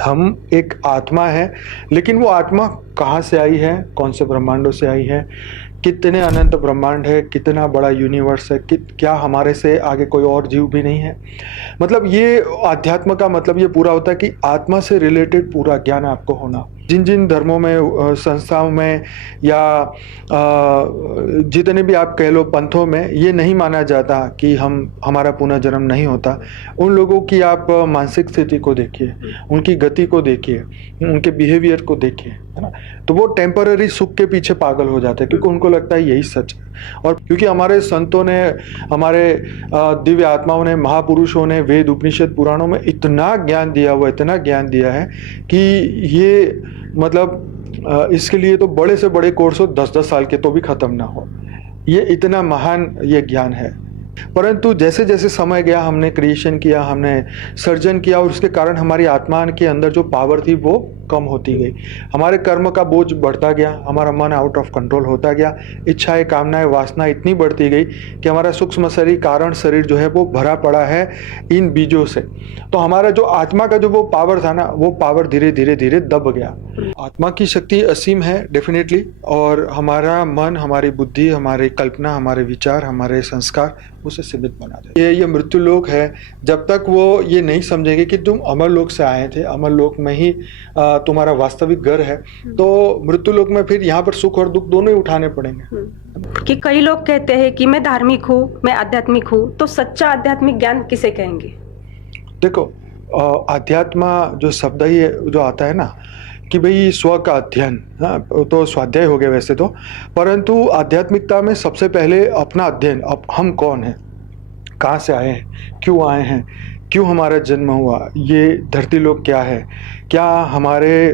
हम एक आत्मा है, लेकिन वो आत्मा कहाँ से आई है, कौन से ब्रह्मांडों से आई है, कितने अनंत ब्रह्मांड है, कितना बड़ा यूनिवर्स है, क्या हमारे से आगे कोई और जीव भी नहीं है। मतलब ये अध्यात्म का मतलब ये पूरा होता है कि आत्मा से रिलेटेड पूरा ज्ञान आपको होना। जिन जिन धर्मों में संस्थाओं में या जितने भी आप कह लो पंथों में ये नहीं माना जाता कि हमारा पुनर्जन्म नहीं होता। उन लोगों की आप मानसिक स्थिति को देखिए, उनकी गति को देखिए, उनके बिहेवियर को देखिए, है ना। तो वो टेम्पररी सुख के पीछे पागल हो जाते हैं क्योंकि उनको लगता है यही सच है। और क्योंकि हमारे संतों ने, हमारे दिव्य आत्माओं ने, महापुरुषों ने वेद उपनिषद पुराणों में इतना ज्ञान दिया हुआ, इतना ज्ञान दिया है कि ये मतलब इसके लिए तो बड़े से बड़े कोर्स हो 10-10 साल के तो भी खत्म ना हो। ये इतना महान ये ज्ञान है। परंतु जैसे जैसे समय गया, हमने क्रिएशन किया, हमने सर्जन किया और उसके कारण हमारी आत्मा के अंदर जो पावर थी वो कम होती गई। हमारे कर्म का बोझ बढ़ता गया, हमारा मन आउट ऑफ कंट्रोल होता गया, इच्छाएं, कामनाएं, वासना इतनी बढ़ती गई कि हमारा सूक्ष्म शरीर, कारण शरीर जो है वो भरा पड़ा है इन बीजों से। तो हमारा जो आत्मा का जो वो पावर था ना, वो पावर धीरे धीरे धीरे दब गया। आत्मा की शक्ति असीम है डेफिनेटली, और हमारा मन, हमारी बुद्धि, हमारी कल्पना, हमारे विचार, हमारे संस्कार उसे सीमित बना दे। ये मृत्यु लोक है। जब तक वो ये नहीं समझेंगे कि तुम अमर लोक से आए थे, अमर लोक में ही तुम्हारा वास्तविक घर है, तो मृत्यु लोक में फिर यहाँ पर सुख और दुख दोनों ही उठाने पड़ेंगे। कि कई लोग कहते हैं कि मैं धार्मिक हूँ, मैं आध्यात्मिक हूँ, तो सच्चा आध्यात्मिक ज्ञान किसे कहेंगे? देखो, अध्यात्म जो शब्द ही जो आता है ना कि भाई स्व का अध्ययन, हाँ तो स्वाध्याय हो गया वैसे तो, परंतु आध्यात्मिकता में सबसे पहले अपना अध्ययन, अब हम कौन हैं, कहाँ से आए हैं, क्यों आए हैं, क्यों हमारा जन्म हुआ, ये धरती लोक क्या है, क्या हमारे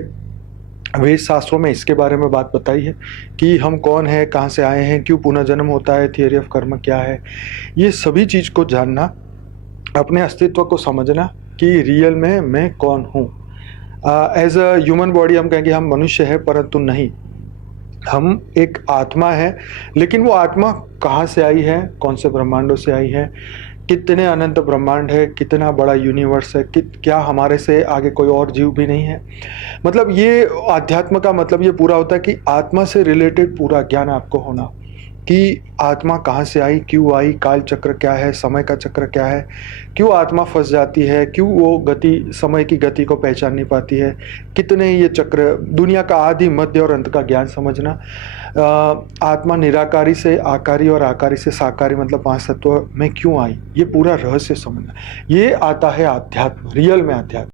वेद शास्त्रों में इसके बारे में बात बताई है कि हम कौन है, कहाँ से आए हैं, क्यों पुनर्जन्म होता है, थियरी ऑफ कर्म क्या है। ये सभी चीज़ को जानना, अपने अस्तित्व को समझना कि रियल में मैं कौन हूँ। एज अ ह्यूमन बॉडी हम कहेंगे हम मनुष्य है, परंतु नहीं, हम एक आत्मा है, लेकिन वो आत्मा कहाँ से आई है, कौन से ब्रह्मांडों से आई है, कितने अनंत ब्रह्मांड है, कितना बड़ा यूनिवर्स है, क्या हमारे से आगे कोई और जीव भी नहीं है। मतलब ये अध्यात्म का मतलब ये पूरा होता है कि आत्मा से रिलेटेड पूरा ज्ञान आपको होना कि आत्मा कहाँ से आई, क्यों आई, काल चक्र क्या है, समय का चक्र क्या है, क्यों आत्मा फंस जाती है, क्यों वो गति, समय की गति को पहचान नहीं पाती है, कितने ये चक्र, दुनिया का आदि, मध्य और अंत का ज्ञान समझना, आत्मा निराकारी से आकारी और आकारी से साकारी मतलब 5 तत्व में क्यों आई, ये पूरा रहस्य समझना, ये आता है अध्यात्म, रियल में अध्यात्म।